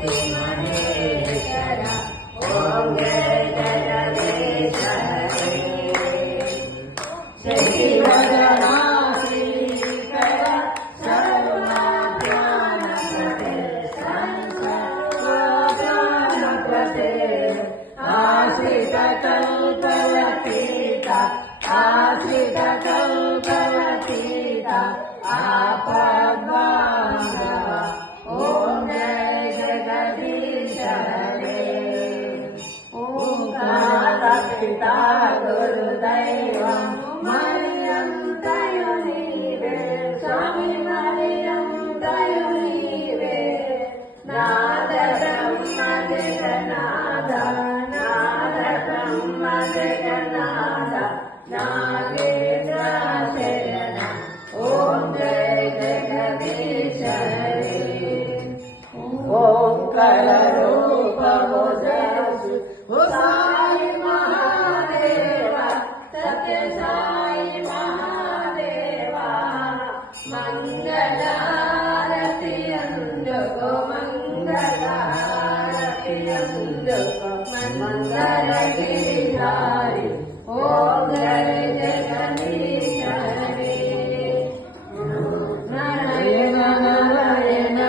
शक्ति महेश्वर ओम जय जगदीश श्री वरदासीकर सर्वज्ञानप्रदे संसारप्रदे आश्रितकल्पलतीता आश्रितकल्पलतीता आपद्बान्धव ओम जय जगदीश हरे ओंकार पिता गुरुदैवं मरियं दयुनीवे स्वामी मरियं दयुनीवे नाद ब्रह्म जगन्नाथ नाद ब्रह्म जगन्नाथ नागेन्द्र शरण ओम जय जगदीश हरे ओम कल